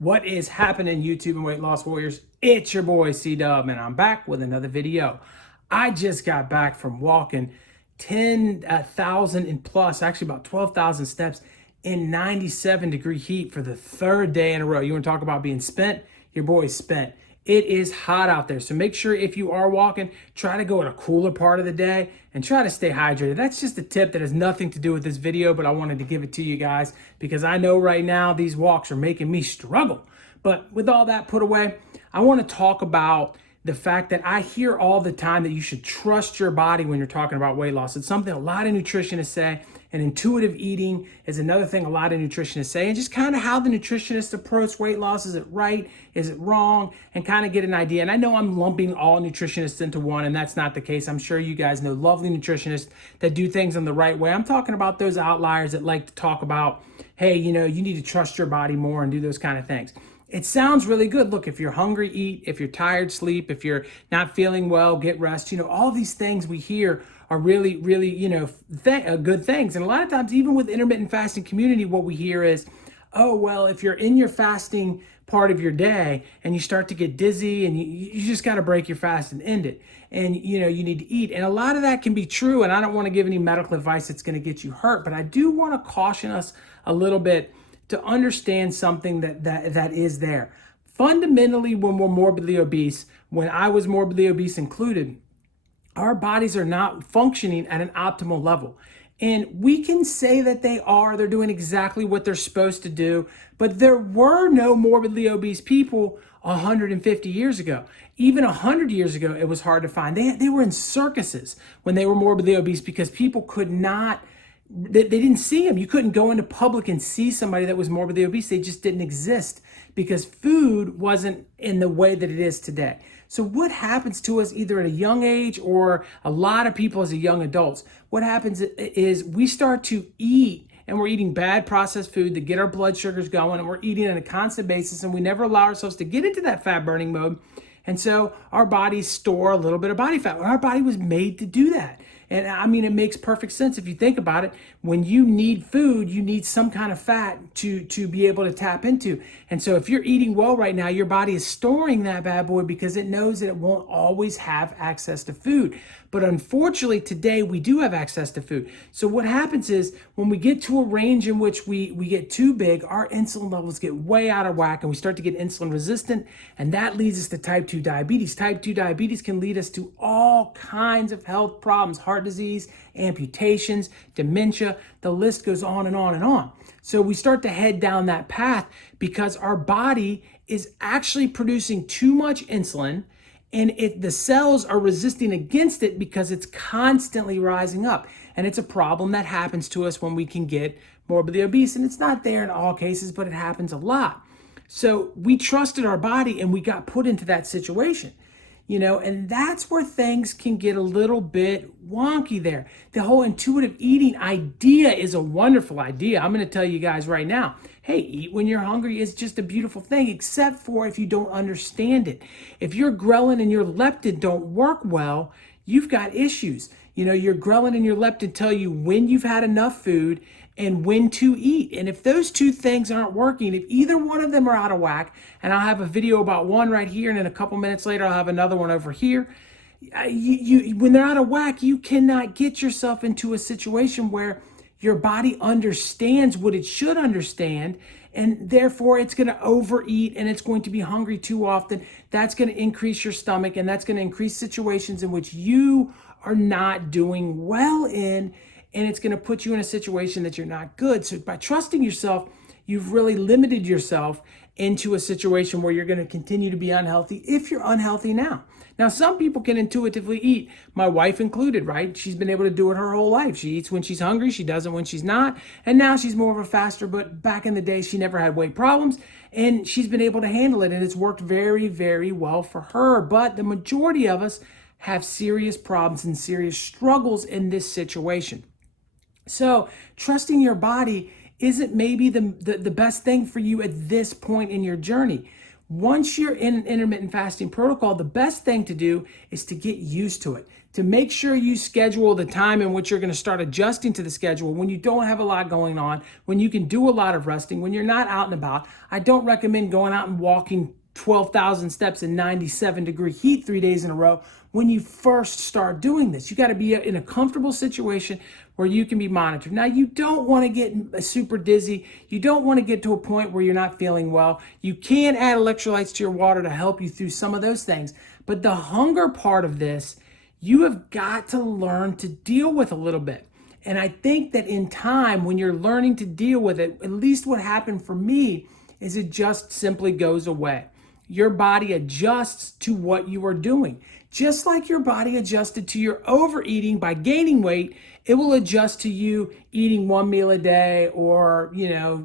What is happening, YouTube and weight loss warriors? It's your boy C-Dub, and I'm back with another video. I just got back from walking 10,000 and plus, actually about 12,000 steps in 97-degree heat for the third day in a row. You want to talk about being spent? Your boy's spent. It is hot out there. So make sure if you are walking, try to go at a cooler part of the day and try to stay hydrated. That's just a tip that has nothing to do with this video, but I wanted to give it to you guys because I know right now these walks are making me struggle. But with all that put away, I want to talk about the fact that I hear all the time that you should trust your body when you're talking about weight loss. It's something a lot of nutritionists say, and intuitive eating is another thing a lot of nutritionists say, and just kind of how the nutritionists approach weight loss. Is it right? Is it wrong? And kind of get an idea. And I know I'm lumping all nutritionists into one, and that's not the case. I'm sure you guys know lovely nutritionists that do things in the right way. I'm talking about those outliers that like to talk about, hey, you need to trust your body more and do those kind of things. It sounds really good. Look, if you're hungry, eat. If you're tired, sleep. If you're not feeling well, get rest. All these things we hear are really, really, good things. And a lot of times, even with intermittent fasting community, what we hear is, oh, well, if you're in your fasting part of your day and you start to get dizzy and you just got to break your fast and end it. And, you need to eat. And a lot of that can be true. And I don't want to give any medical advice that's going to get you hurt, but I do want to caution us a little bit to understand something that is there. Fundamentally, when we're morbidly obese, when I was morbidly obese included, our bodies are not functioning at an optimal level. And we can say that they're doing exactly what they're supposed to do, but there were no morbidly obese people 150 years ago. Even 100 years ago, it was hard to find. They were in circuses when they were morbidly obese because people could not, they didn't see them. You couldn't go into public and see somebody that was morbidly obese. They just didn't exist because food wasn't in the way that it is today. So what happens to us either at a young age or a lot of people as a young adults, what happens is we start to eat and we're eating bad processed food to get our blood sugars going, and we're eating on a constant basis, and we never allow ourselves to get into that fat burning mode. And so our bodies store a little bit of body fat. Our body was made to do that. And I mean, it makes perfect sense if you think about it. When you need food, you need some kind of fat to be able to tap into. And so if you're eating well right now, your body is storing that bad boy because it knows that it won't always have access to food. But unfortunately, today we do have access to food. So what happens is when we get to a range in which we get too big, our insulin levels get way out of whack and we start to get insulin resistant. And that leads us to type 2 diabetes. Type 2 diabetes can lead us to all kinds of health problems, heart disease, amputations, dementia, the list goes on and on and on. So we start to head down that path because our body is actually producing too much insulin, and the cells are resisting against it because it's constantly rising up. And it's a problem that happens to us when we can get morbidly obese. And it's not there in all cases, but it happens a lot. So we trusted our body and we got put into that situation. And that's where things can get a little bit wonky there. The whole intuitive eating idea is a wonderful idea. I'm going to tell you guys right now, hey, eat when you're hungry is just a beautiful thing, except for if you don't understand it. If your ghrelin and your leptin don't work well, you've got issues. Your ghrelin and your leptin tell you when you've had enough food and when to eat. And if those two things aren't working, if either one of them are out of whack, and I'll have a video about one right here, and then a couple minutes later, I'll have another one over here. When they're out of whack, you cannot get yourself into a situation where your body understands what it should understand, and therefore it's going to overeat and it's going to be hungry too often. That's going to increase your stomach, and that's going to increase situations in which you are not doing well in, and it's going to put you in a situation that you're not good. So by trusting yourself, you've really limited yourself into a situation where you're going to continue to be unhealthy if you're unhealthy now. Now, some people can intuitively eat, my wife included, right? She's been able to do it her whole life. She eats when she's hungry, she doesn't when she's not, and now she's more of a faster, but back in the day, she never had weight problems, and she's been able to handle it, and it's worked very, very well for her. But the majority of us have serious problems and serious struggles in this situation. So trusting your body isn't maybe the best thing for you at this point in your journey. Once you're in an intermittent fasting protocol, the best thing to do is to get used to it. to make sure you schedule the time in which you're going to start adjusting to the schedule when you don't have a lot going on, when you can do a lot of resting, when you're not out and about. I don't recommend going out and walking 12,000 steps in 97-degree heat 3 days in a row when you first start doing this. You got to be in a comfortable situation where you can be monitored. Now, you don't want to get super dizzy. You don't want to get to a point where you're not feeling well. You can add electrolytes to your water to help you through some of those things. But the hunger part of this, you have got to learn to deal with a little bit. And I think that in time, when you're learning to deal with it, at least what happened for me is it just simply goes away. Your body adjusts to what you are doing. Just like your body adjusted to your overeating by gaining weight, it will adjust to you eating one meal a day or,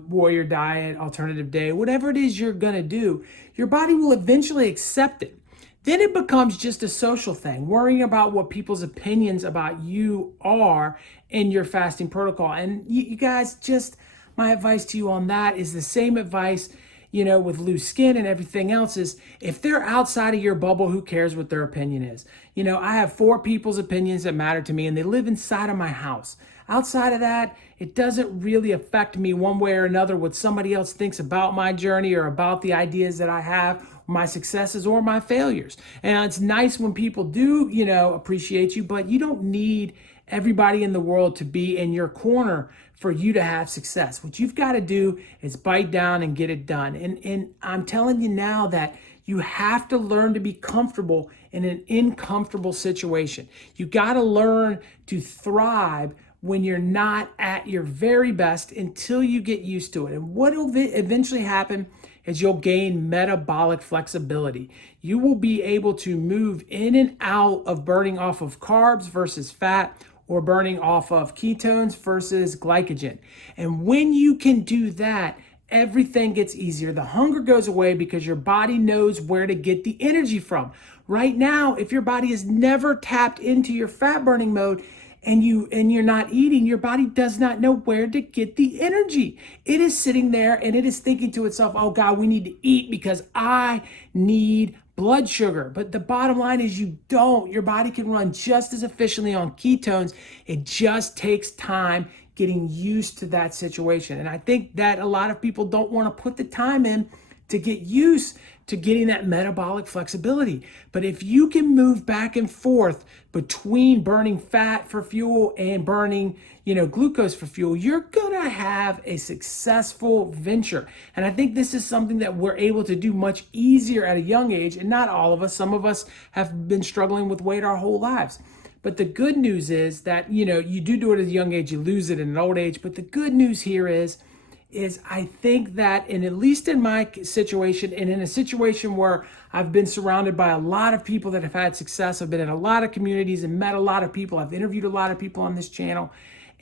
warrior diet, alternative day, whatever it is you're going to do. Your body will eventually accept it. Then it becomes just a social thing, worrying about what people's opinions about you are in your fasting protocol. And you guys, just my advice to you on that is the same advice with loose skin and everything else is if they're outside of your bubble, who cares what their opinion is? I have 4 people's opinions that matter to me and they live inside of my house. Outside of that, it doesn't really affect me one way or another what somebody else thinks about my journey or about the ideas that I have, my successes or my failures. And it's nice when people do, appreciate you, but you don't need everybody in the world to be in your corner for you to have success. What you've got to do is bite down and get it done. And I'm telling you now that you have to learn to be comfortable in an uncomfortable situation. You got to learn to thrive when you're not at your very best until you get used to it. And what will eventually happen is you'll gain metabolic flexibility. You will be able to move in and out of burning off of carbs versus fat, or burning off of ketones versus glycogen. And when you can do that, everything gets easier. The hunger goes away because your body knows where to get the energy from. Right now, if your body is never tapped into your fat burning mode and you're not eating, your body does not know where to get the energy. It is sitting there and it is thinking to itself, oh God, we need to eat because I need blood sugar. But the bottom line is you don't. Your body can run just as efficiently on ketones. It just takes time getting used to that situation. And I think that a lot of people don't want to put the time in to get used to getting that metabolic flexibility. But if you can move back and forth between burning fat for fuel and burning, glucose for fuel, you're gonna have a successful venture. And I think this is something that we're able to do much easier at a young age. And not all of us, some of us have been struggling with weight our whole lives. But the good news is that, you do it at a young age, you lose it in an old age. But the good news here is I think that at least in my situation and in a situation where I've been surrounded by a lot of people that have had success, I've been in a lot of communities and met a lot of people, I've interviewed a lot of people on this channel,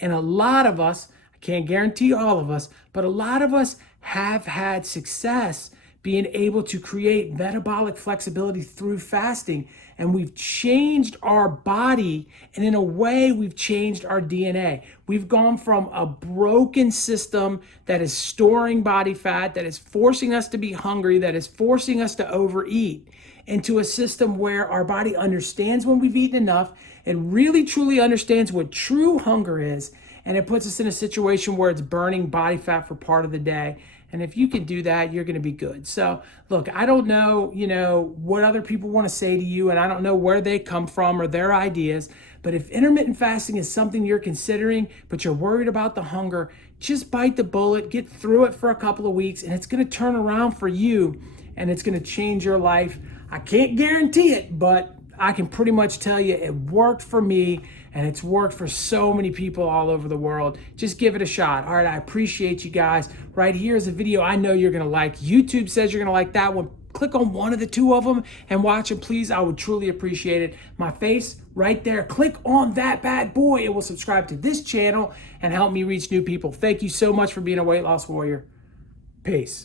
and a lot of us, I can't guarantee all of us, but a lot of us have had success being able to create metabolic flexibility through fasting. And we've changed our body, and in a way, we've changed our DNA. We've gone from a broken system that is storing body fat, that is forcing us to be hungry, that is forcing us to overeat, into a system where our body understands when we've eaten enough and really truly understands what true hunger is. And it puts us in a situation where it's burning body fat for part of the day. And if you can do that, you're going to be good. So look, I don't know, what other people want to say to you, and I don't know where they come from or their ideas. But if intermittent fasting is something you're considering, but you're worried about the hunger, just bite the bullet, get through it for a couple of weeks, and it's going to turn around for you and it's going to change your life. I can't guarantee it, but I can pretty much tell you it worked for me, and it's worked for so many people all over the world. Just give it a shot. All right, I appreciate you guys. Right here is a video I know you're gonna like. YouTube says you're gonna like that one. Click on one of the 2 of them and watch it, please. I would truly appreciate it. My face right there. Click on that bad boy. It will subscribe to this channel and help me reach new people. Thank you so much for being a weight loss warrior. Peace.